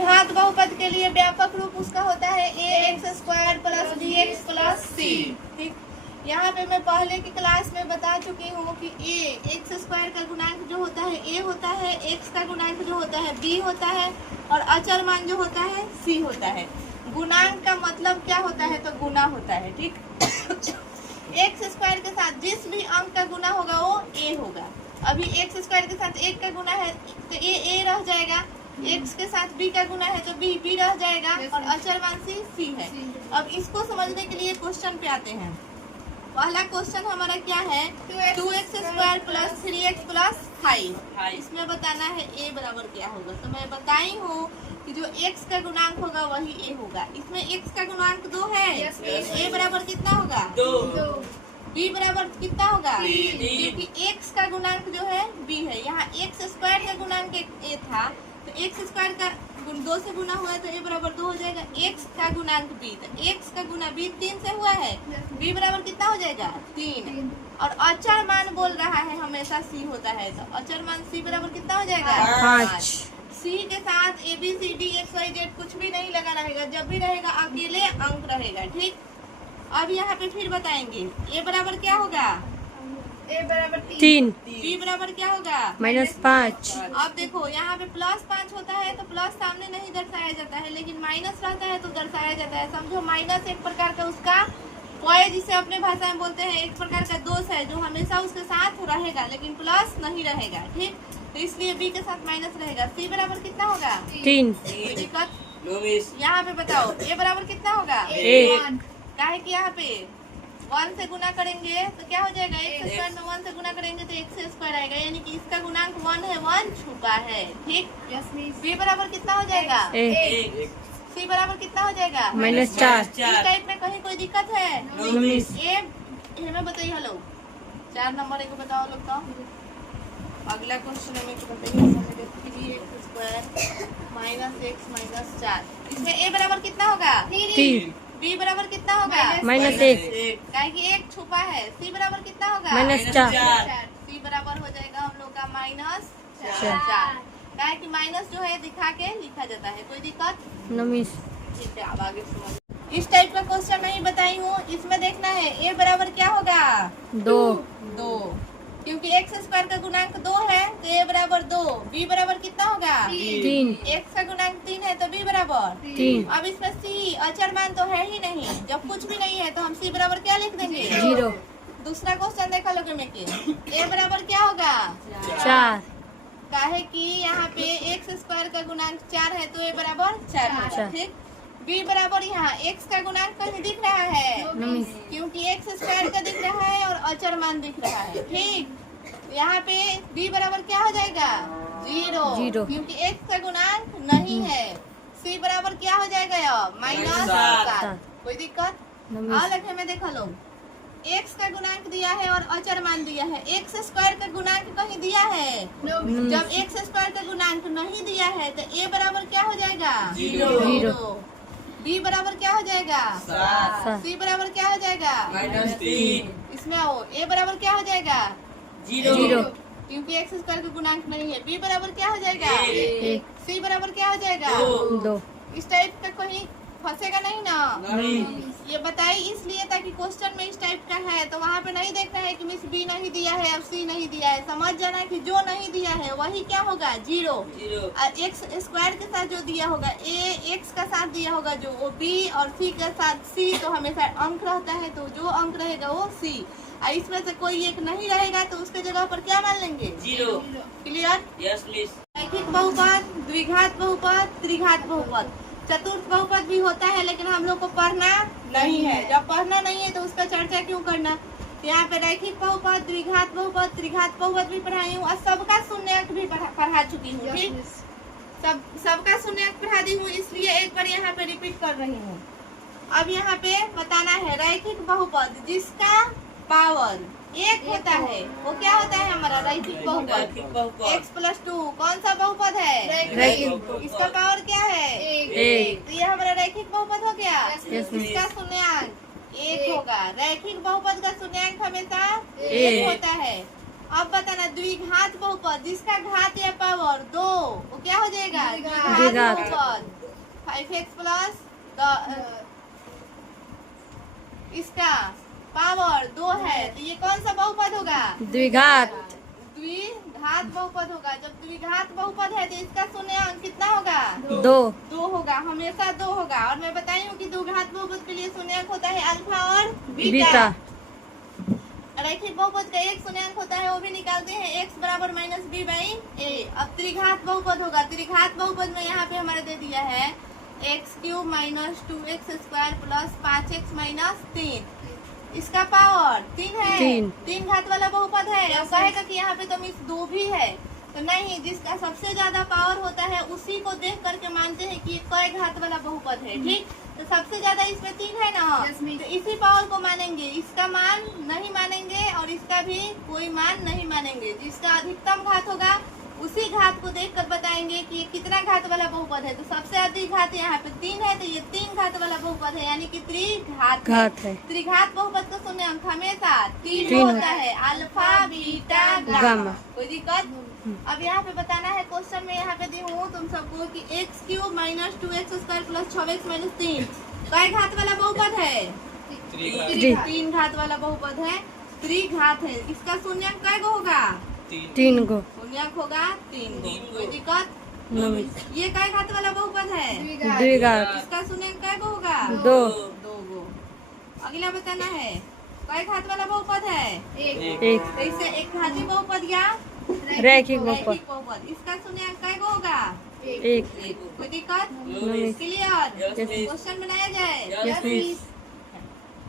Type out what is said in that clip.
द्विघात बहुपद के लिए व्यापक रूप उसका होता है ax² plus bx plus c। ठीक, यहाँ पे मैं पहले की क्लास में बता चुकी हूँ कि x² का गुणांक जो होता है a होता है, x का गुणांक जो होता है b होता है और अचर मान जो होता है c होता है। गुणांक का मतलब क्या होता है? तो गुना होता है। ठीक, x² के साथ जिस भी अंक का गुना होगा वो a होगा। अभी x² के साथ 1 का गुना है तो a रह जाएगा, x के साथ b का गुना है तो b रह जाएगा और अचर मान c है। अब इसको समझने के लिए क्वेश्चन पे आते हैं। पहला क्वेश्चन हमारा क्या है? 2x² plus 3x plus 5। इसमें बताना है a बराबर क्या होगा। तो मैं बताई हूँ कि जो x का गुणांक होगा वही a होगा। इसमें x का गुणांक 2 है, a बराबर कितना होगा? 2। b बराबर कितना होगा? क्योंकि x का गुणांक जो है b है। यहाँ x² का गुणांक a था तो x² का 2 से गुना हुआ है तो a बराबर 2 हो जाएगा। x का गुणांक b, तो x का गुना b 3 से हुआ है, b बराबर कितना हो जाएगा? 3। और अचर मान बोल रहा है हमेशा c होता है, तो अचर मान c बराबर कितना हो जाएगा? 5। c के साथ a b c d x y z कुछ भी नहीं लगा रहेगा, जब भी रहेगा अकेले अंक रहेगा। ठीक, अब यहाँ पे फिर बताएंगे a बराबर क्या होगा? a बराबर 3। b बराबर क्या होगा? -5। अब देखो यहाँ पे +5 होता है तो प्लस सामने नहीं दर्शाया जाता है, लेकिन माइनस रहता है तो दर्शाया जाता है। समझो माइनस एक प्रकार का उसका पॉय जिसे अपने भाषा में बोलते हैं, एक प्रकार का दोष है जो हमेशा उसके साथ रहेगा लेकिन प्लस नहीं रहेगा। ठीक, तो इसलिए b के साथ माइनस रहेगा। c बराबर कितना होगा? 3। दिक्कत यहाँ पे बताओ a बराबर कितना होगा? 1। काहे कि यहाँ पे 1 से गुना करेंगे तो क्या हो जाएगा? x² में 1 से गुना करेंगे तो x² आएगा, यानी कि इसका गुणांक 1 है, 1 छुपा है। ठीक, b बराबर कितना हो जाएगा? 1। c बराबर कितना हो जाएगा? -4। इस टाइप में कहीं कोई दिक्कत है? ये हमें बताइए। हेलो 4 नंबर एक बताओ लोग। तो अगला क्वेश्चन हमें बताइए। 3x² - x - 4, इसमें a बराबर कितना होगा? 3। b बराबर कितना होगा? -1। काहे कि 1 छुपा है। c बराबर कितना होगा? -4। c बराबर हो जाएगा हम लोग का -4। काहे कि माइनस जो है दिखा के लिखा जाता है, कोई दिक्कत? ठीक है, अब आगे समझ। इस टाइप का क्वेश्चन नहीं बताई हूँ, इसमें देखना है a बराबर क्या होगा? 2। क्योंकि x² का गुणांक 2 है तो a बराबर 2। b बराबर कितना होगा? 3। x का गुणांक 3 है तो b बराबर 3। अब इसमें c अचर मान तो है ही नहीं, जब कुछ भी नहीं है तो हम c बराबर क्या लिख देंगे? 0। दूसरा क्वेश्चन देखा लोगे में के a बराबर क्या होगा? 4। काहे कि यहाँ पे x² का गुणांक 4 है तो a बराबर 4 होगा। ठीक, b बराबर यहाँ x का गुणांक कहीं दिख रहा है? क्योंकि x² का दिख रहा है और अचर मान दिख रहा है। ठीक, यहाँ पे b बराबर क्या हो जाएगा? 0, क्योंकि x का गुणांक नहीं है। c बराबर क्या हो जाएगा? -7। कोई दिक्कत? अलग में देखा लो, x का गुणांक दिया है और अचर मान दिया है। x² का गुणांक कहीं दिया है? जब x² का गुणांक नहीं दिया है तो a बराबर क्या हो जाएगा? 0। b बराबर क्या हो जाएगा? 7। c बराबर क्या हो जाएगा? -3। इसमें आओ, a बराबर क्या हो जाएगा? 0, क्योंकि x² का गुणांक नहीं है। b बराबर क्या हो जाएगा? 1। c बराबर क्या हो जाएगा? 2। इस टाइप का कहीं फंसेगा नहीं ना? ये बताई इसलिए ताकि क्वेश्चन में इस टाइप का है तो वहाँ पे नहीं देखना है कि मिस बी नहीं दिया है अब सी नहीं दिया है। समझ जाना कि जो नहीं दिया है वही क्या होगा? 0। और x² के साथ जो दिया होगा a, x का साथ दिया होगा जो वो b और c के साथ c, तो हमेशा अंक रहता है तो जो अंक रहेगा वो c। और इसमें से कोई एक नहीं रहेगा तो उसके जगह पर क्या मान लेंगे? 0। क्लियर? Yes miss. रैखिक बहुपद, द्विघात बहुपद, त्रिघात बहुपद, चतुर्थ बहुपद भी होता है लेकिन हम लोग को पढ़ना नहीं है। जब पढ़ना नहीं है तो उसका चर्चा क्यों करना? यहाँ पे रैखिक बहुपद, द्विघात बहुपद, त्रिघात बहुपद भी पढ़ाई हूँ और सबका शून्यक भी पढ़ा चुकी हूँ। ठीक, सबका शून्यक पढ़ा दी हूँ, इसलिए एक बार यहाँ पे रिपीट कर रही हूँ। अब यहाँ पे बताना है रैखिक बहुपद जिसका पावर 1 होता है वो क्या होता है हमारा? रैखिक बहुपद। x+2 कौन सा बहुपद है? रैखिक। इसका पावर क्या है? 1। तो ये हमारा रैखिक बहुपद हो गया। इसका शून्यांक 1 होगा। रैखिक बहुपद का शून्यांक हमेशा 1 होता है। अब बताना द्विघात बहुपद जिसका घात या पावर 2 वो क्या हो जाएगा? द्विघात बहुपद। 5x प्लस इसका पावर 2 है, तो ये कौन सा बहुपद होगा? द्विघात। द्विघात बहुपद होगा। जब द्विघात बहुपद है तो इसका शून्यांक कितना होगा? 2। 2 होगा, हमेशा 2 होगा। और मैं बताई हूँ कि द्विघात बहुपद के लिए शून्यांक होता है अल्फा और बीटा। रैखिक बहुपद का एक शून्यांक होता है, वो भी निकालते हैं, x बराबर माइनस बी बाई ए। अब त्रिघात बहुपद होगा। त्रिघात बहुपद में यहाँ पे हमारा दे दिया है x³ minus 2x square plus 5x minus 3। इसका पावर 3 है। 3 घात वाला बहुपद है। और कहेगा कि यहाँ पे तो मिस 2 भी है, तो नहीं, जिसका सबसे ज्यादा पावर होता है उसी को देख करके मानते हैं कि ये कई घात वाला बहुपद है। ठीक, तो सबसे ज्यादा इसमें 3 है ना, तो इसी पावर को मानेंगे। इसका मान नहीं मानेंगे और इसका भी कोई मान नहीं मानेंगे। जिसका अधिकतम घात होगा उसी घात को देखकर बताएंगे कि ये कितना घात वाला बहुपद है। तो सबसे अधिक घात यहाँ पे 3 है, तो ये 3 घात वाला बहुपद है, यानी कि त्रिघात है। त्रिघात बहुपद का शून्यांक हमेशा 3 होता है, अल्फा बीटा गामा। कोई दिक्कत? अब यहाँ पे बताना है, क्वेश्चन में यहाँ पे दी हूँ तुम सबको कि x³ minus 2x square plus 6x minus 3 कई घात वाला बहुपद है? 3 घात वाला बहुपद है, त्रिघात है। इसका शून्यांक कै गो होगा? 3 गो। शून्यांक होगा 3 गो। कोई दिक्कत? ये कई घात वाला बहुपद है? द्विघात। इसका शून्यांक कै गो होगा? 2 गो। अगला बताना है, कई घात वाला बहुपद है? 1। इसे एक घाती बहुपद या रैखिक बहुपद। इसका शून्यांक कै गो होगा? 1। कोई दिक्कत? क्लियर? क्वेश्चन बनाया जाए।